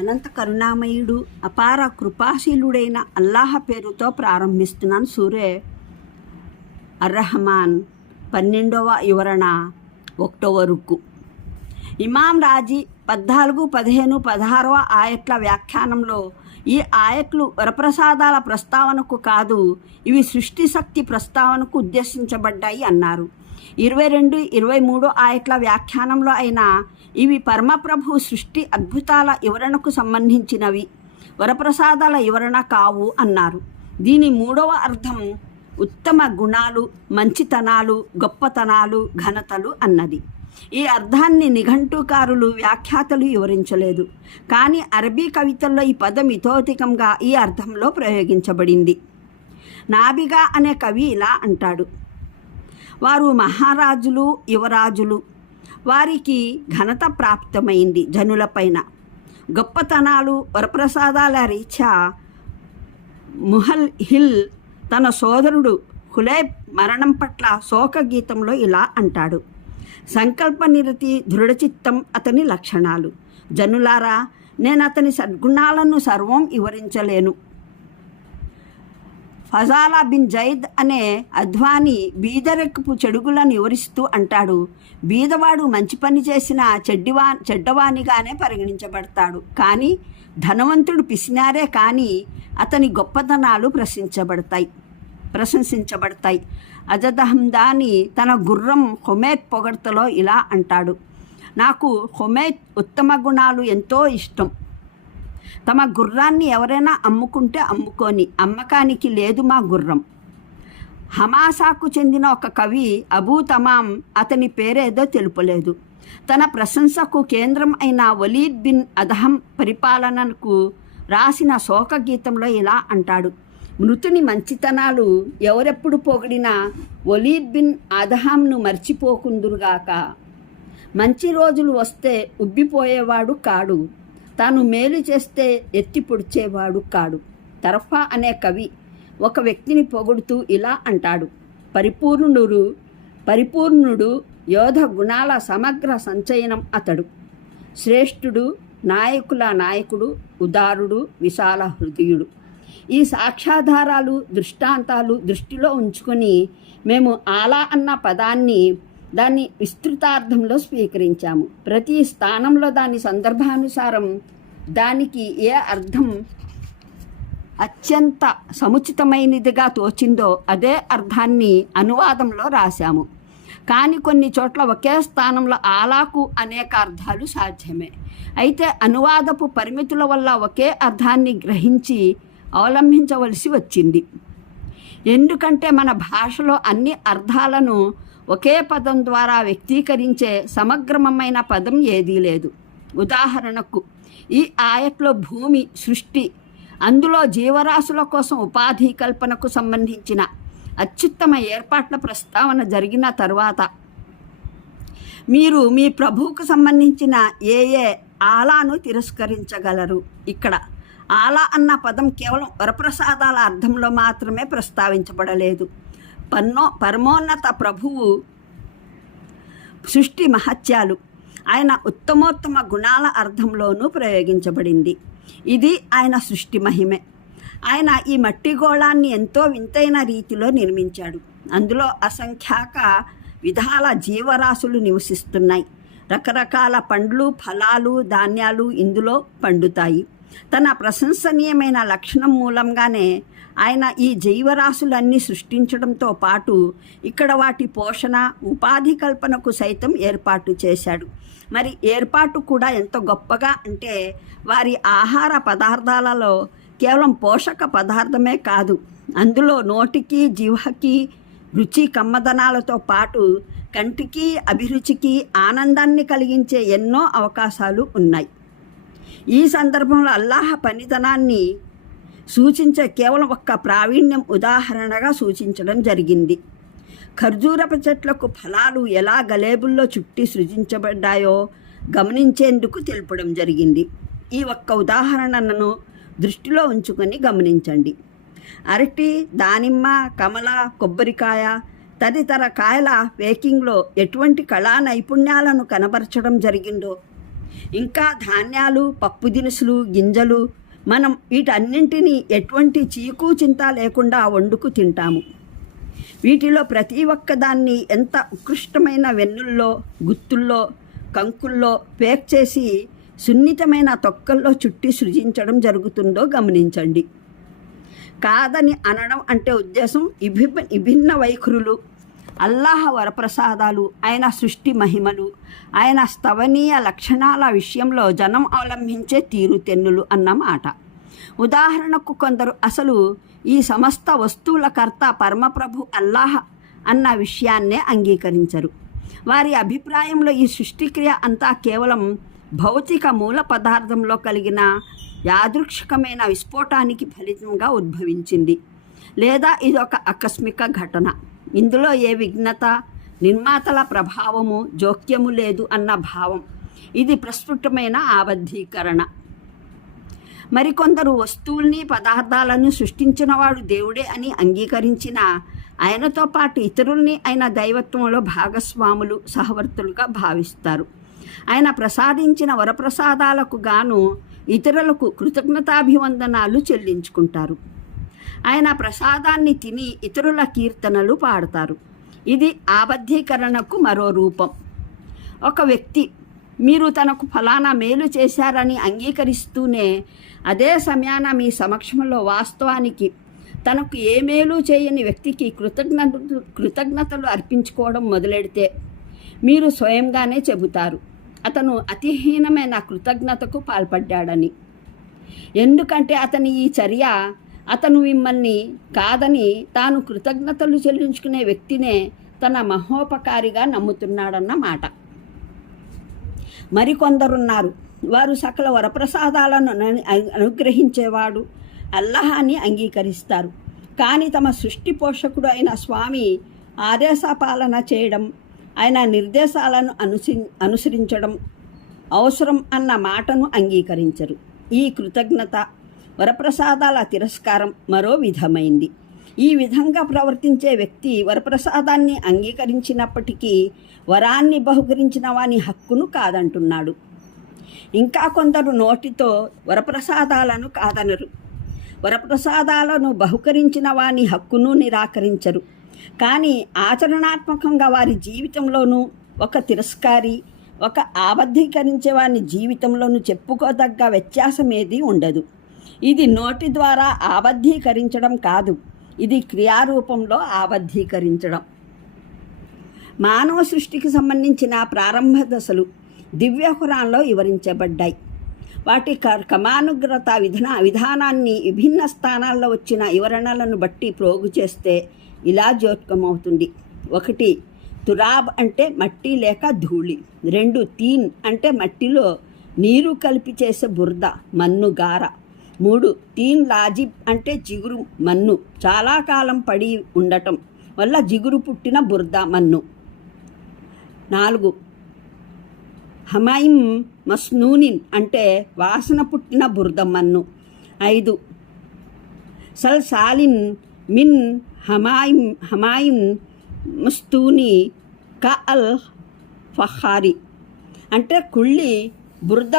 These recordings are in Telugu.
అనంత కరుణామయుడు అపార కృపాశీలుడైన అల్లాహ్ పేరుతో ప్రారంభిస్తున్నాను. సూరే అర్రహమాన్ 12వ వివరణ 1వ రుక్కు. ఇమాం రాజీ 14, 15, 16వ ఆయట్ల వ్యాఖ్యానంలో ఈ ఆయట్లు వరప్రసాదాల ప్రస్తావనకు కాదు, ఇవి సృష్టి శక్తి ప్రస్తావనకు ఉద్దేశించబడ్డాయి అన్నారు. 22, 23 ఆయట్ల వ్యాఖ్యానంలో అయినా ఇవి పరమప్రభు సృష్టి అద్భుతాల వివరణకు సంబంధించినవి, వరప్రసాదాల వివరణ కావు అన్నారు. దీని 3వ అర్థం ఉత్తమ గుణాలు, మంచితనాలు, గొప్పతనాలు, ఘనతలు అన్నది. ఈ అర్థాన్ని నిఘంటుకారులు, వ్యాఖ్యాతలు వివరించలేదు. కానీ అరబీ కవితల్లో ఈ పదం ఇతోధికంగా ఈ అర్థంలో ప్రయోగించబడింది. నాబిగా అనే కవి ఇలా అంటాడు: వారు మహారాజులు, యువరాజులు, వారికి ఘనత ప్రాప్తమైంది జనులపైన. గొప్పతనాలు, వరప్రసాదాల రీత్యా ముహల్ హిల్ తన సోదరుడు హులైబ్ మరణం పట్ల శోక గీతంలో ఇలా అంటాడు: సంకల్పనిరతి, దృఢచిత్తం అతని లక్షణాలు. జనులారా, నేను అతని సద్గుణాలను సర్వం వివరించలేను. ఫజాలా బిన్ జైద్ అనే అద్వానీ బీదరెక్కుపు చెడుగులను వివరిస్తూ అంటాడు: బీదవాడు మంచి పని చేసిన చెడ్డవానిగానే పరిగణించబడతాడు, కానీ ధనవంతుడు పిసినారే కానీ అతని గొప్పతనాలు ప్రశంసించబడతాయి. అజదహందాని తన గుర్రం హుమైత్ పొగడ్తలో ఇలా అంటాడు: నాకు హుమైత్ ఉత్తమ గుణాలు ఎంతో ఇష్టం. తమ గుర్రాన్ని ఎవరైనా అమ్ముకుంటే అమ్ముకొని, అమ్మకానికి లేదు మా గుర్రం. హమాసాకు చెందిన ఒక కవి అబూ తమాం, అతని పేరేదో తెలుపలేదు, తన ప్రశంసకు కేంద్రం అయిన వలీద్ బిన్ అదహం పరిపాలనకు రాసిన శోక గీతంలో ఇలా అంటాడు: మృతుని మంచితనాలు ఎవరెప్పుడు పొగిడినా వలీద్ బిన్ అదహంను మర్చిపోకుందురుగాక. మంచి రోజులు వస్తే ఉబ్బిపోయేవాడు కాడు, తాను మేలు చేస్తే ఎత్తి పొడిచేవాడు కాడు. తర్ఫా అనే కవి ఒక వ్యక్తిని పొగుడుతూ ఇలా అంటాడు: పరిపూర్ణుడు, యోధ గుణాల సమగ్ర సంచయనం అతడు. శ్రేష్ఠుడు, నాయకుల నాయకుడు, ఉదారుడు, విశాల హృదయుడు. ఈ సాక్ష్యాధారాలు, దృష్టాంతాలు దృష్టిలో ఉంచుకొని మేము ఆలా అన్న పదాన్ని దాని విస్తృతార్థంలో స్వీకరించాము. ప్రతి స్థానంలో దాని సందర్భానుసారం దానికి ఏ అర్థం అత్యంత సముచితమైనదిగా తోచిందో అదే అర్థాన్ని అనువాదంలో రాశాము. కానీ కొన్ని చోట్ల ఒకే స్థానంలో ఆలాకు అనేక అర్థాలు సాధ్యమే. అయితే అనువాదపు పరిమితుల వల్ల ఒకే అర్థాన్ని గ్రహించి అవలంబించవలసి వచ్చింది. ఎందుకంటే మన భాషలో అన్ని అర్థాలను ఒకే పదం ద్వారా వ్యక్తీకరించే సమగ్రమైన పదం ఏదీ లేదు. ఉదాహరణకు, ఈ ఆయట్లో భూమి సృష్టి, అందులో జీవరాశుల కోసం ఉపాధి కల్పనకు సంబంధించిన అత్యుత్తమ ఏర్పాట్ల ప్రస్తావన జరిగిన తరువాత మీరు మీ ప్రభువుకు సంబంధించిన ఏ ఆలాను తిరస్కరించగలరు? ఇక్కడ ఆలా అన్న పదం కేవలం వరప్రసాదాల అర్థంలో మాత్రమే ప్రస్తావించబడలేదు. పరమోన్నత ప్రభువు సృష్టి మహత్యాలు, ఆయన ఉత్తమోత్తమ గుణాల అర్థంలోనూ ప్రయోగించబడింది. ఇది ఆయన సృష్టి మహిమే. ఆయన ఈ మట్టి గోళాన్ని ఎంతో వింతైన రీతిలో నిర్మించాడు. అందులో అసంఖ్యాక విధాల జీవరాశులు నివసిస్తున్నాయి. రకరకాల పండ్లు, ఫలాలు, ధాన్యాలు ఇందులో పండుతాయి. తన ప్రశంసనీయమైన లక్షణం మూలంగానే ఆయన ఈ జీవరాశులన్నీ సృష్టించడంతో పాటు ఇక్కడ వాటి పోషణ, ఉపాధి కల్పనకు సైతం ఏర్పాటు చేశాడు. మరి ఏర్పాటు కూడా ఎంత గొప్పగా అంటే, వారి ఆహార పదార్థాలలో కేవలం పోషక పదార్థమే కాదు, అందులో నోటికి, జిహ్వకి రుచి కమ్మదనాలతో పాటు కంటికి, అభిరుచికి ఆనందాన్ని కలిగించే ఎన్నో అవకాశాలు ఉన్నాయి. ఈ సందర్భంలో అల్లాహ్ పనితనాన్ని సూచించే కేవలం ఒక్క ప్రావీణ్యం ఉదాహరణగా సూచించడం జరిగింది. ఖర్జూరపు చెట్లకు ఫలాలు ఎలా గలేబుల్లో చుట్టి సృజించబడ్డాయో గమనించేందుకు తెలుపడం జరిగింది. ఈ ఒక్క ఉదాహరణను దృష్టిలో ఉంచుకొని గమనించండి. అరటి, దానిమ్మ, కమల, కొబ్బరికాయ తదితర కాయల పేకింగ్లో ఎటువంటి కళా నైపుణ్యాలను కనబరచడం జరిగిందో ఇంకా ధాన్యాలు, పప్పు దినుసులు, గింజలు మనం వీటన్నింటినీ ఎటువంటి చీకు చింత లేకుండా వండుకు తింటాము. వీటిలో ప్రతి ఒక్కదాన్ని ఎంత ఉత్కృష్టమైన వెన్నుల్లో, గుత్తుల్లో, కంకుల్లో పేక్ చేసి సున్నితమైన తొక్కల్లో చుట్టి సృజించడం జరుగుతుందో గమనించండి. కాదని అనడం అంటే ఉద్దేశం విభిన్న వైఖరులు, అల్లాహ్ వరప్రసాదాలు, ఆయన సృష్టి మహిమలు, ఆయన స్తవనీయ లక్షణాల విషయంలో జనం అవలంబించే తీరుతెన్నులు అన్నమాట. ఉదాహరణకు కొందరు అసలు ఈ సమస్త వస్తువుల కర్త పరమప్రభు అల్లాహ్ అన్న విషయాన్నే అంగీకరించరు. వారి అభిప్రాయంలో ఈ సృష్టిక్రియ అంతా కేవలం భౌతిక మూల పదార్థంలో కలిగిన యాదృచ్ఛికమైన విస్ఫోటానికి ఫలితంగా ఉద్భవించింది, లేదా ఇదొక ఆకస్మిక ఘటన, ఇందులో ఏ విఘ్నత, నిర్మాతల ప్రభావము, జోక్యము లేదు అన్న భావం. ఇది ప్రస్ఫుటమైన ఆబద్ధీకరణ. మరికొందరు వస్తువుల్ని, పదార్థాలను సృష్టించినవాడు దేవుడే అని అంగీకరించిన ఆయనతో పాటు ఇతరుల్ని ఆయన దైవత్వంలో భాగస్వాములు, సహవర్తులుగా భావిస్తారు. ఆయన ప్రసాదించిన వరప్రసాదాలకు గాను ఇతరులకు కృతజ్ఞతాభివందనాలు చెల్లించుకుంటారు. ఆయన ప్రసాదాన్ని తిని ఇతరుల కీర్తనలు పాడతారు. ఇది ఆబద్ధీకరణకు మరో రూపం. ఒక వ్యక్తి మీరు తనకు ఫలానా మేలు చేశారని అంగీకరిస్తూనే అదే సమయాన మీ సమక్షంలో వాస్తవానికి తనకు ఏ మేలు చేయని వ్యక్తికి కృతజ్ఞతలు అర్పించుకోవడం మొదలెడితే మీరు స్వయంగానే చెబుతారు అతను అతిహీనమైన కృతజ్ఞతకు పాల్పడ్డాడని. ఎందుకంటే అతని ఈ చర్య అతను మిమ్మల్ని కాదని తాను కృతజ్ఞతలు చెల్లించుకునే వ్యక్తినే తన మహోపకారిగా నమ్ముతున్నాడన్నమాట. మరికొందరున్నారు, వారు సకల వరప్రసాదాలను అనుగ్రహించేవాడు అల్లాహ్ అని అంగీకరిస్తారు. కానీ తమ సృష్టి పోషకుడు అయిన స్వామి ఆదేశపాలన చేయడం, ఆయన నిర్దేశాలను అనుసరించడం అవసరం అన్న మాటను అంగీకరించరు. ఈ కృతజ్ఞత, వరప్రసాదాల తిరస్కారం మరో విధమైంది. ఈ విధంగా ప్రవర్తించే వ్యక్తి వరప్రసాదాన్ని అంగీకరించినప్పటికీ వరాన్ని బహుకరించిన వాని హక్కును కాదంటున్నాడు. ఇంకా కొందరు నోటితో వరప్రసాదాలను కాదనరు, వరప్రసాదాలను బహుకరించిన వాని హక్కును నిరాకరించరు. కానీ ఆచరణాత్మకంగా వారి జీవితంలోనూ ఒక తిరస్కారి, ఒక ఆబద్ధీకరించే వాని జీవితంలోనూ చెప్పుకోదగ్గ వ్యత్యాసమేదీ ఉండదు. ఇది నోటి ద్వారా ఆబద్ధీకరించడం కాదు, ఇది క్రియారూపంలో ఆబద్ధీకరించడం. మానవ సృష్టికి సంబంధించిన ప్రారంభ దశలు దివ్య ఖురాన్లో వివరించబడ్డాయి. వాటి క్రమానుగ్రత విధానాన్ని విభిన్న స్థానాల్లో వచ్చిన వివరణలను బట్టి ప్రోగు చేస్తే ఇలా జ్యోత్కమవుతుంది. 1 తురాబ్ అంటే మట్టి లేక ధూళి. 2 తీన్ అంటే మట్టిలో నీరు కలిపి చేసే బురద, మన్ను, గార. 3 తీన్ లాజిబ్ అంటే జిగురు, మన్ను, చాలా కాలం పడి ఉండటం వల్ల జిగురు పుట్టిన బురద, మన్ను. 4 హమాయిం మస్నూనిన్ అంటే వాసన పుట్టిన బురద, మన్ను. 5 సల్సాలిన్ మిన్ హమాయిం మస్తూని క అల్ ఫహారి అంటే క్రుళ్ళిన బురద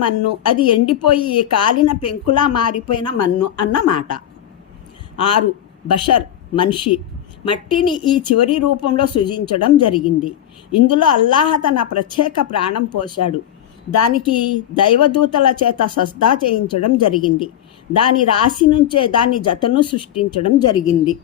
మన్ను, అది ఎండిపోయి కాలిన పెంకులా మారిపోయిన మన్ను అన్నమాట. 6 బషర్ మనిషి, మట్టిని ఈ చివరి రూపంలో సృజించడం జరిగింది. ఇందులో అల్లాహ్ తన ప్రత్యేక ప్రాణం పోశాడు. దానికి దైవదూతల చేత సజ్దా చేయించడం జరిగింది. దాని రాశి నుంచే దాని జతను సృష్టించడం జరిగింది.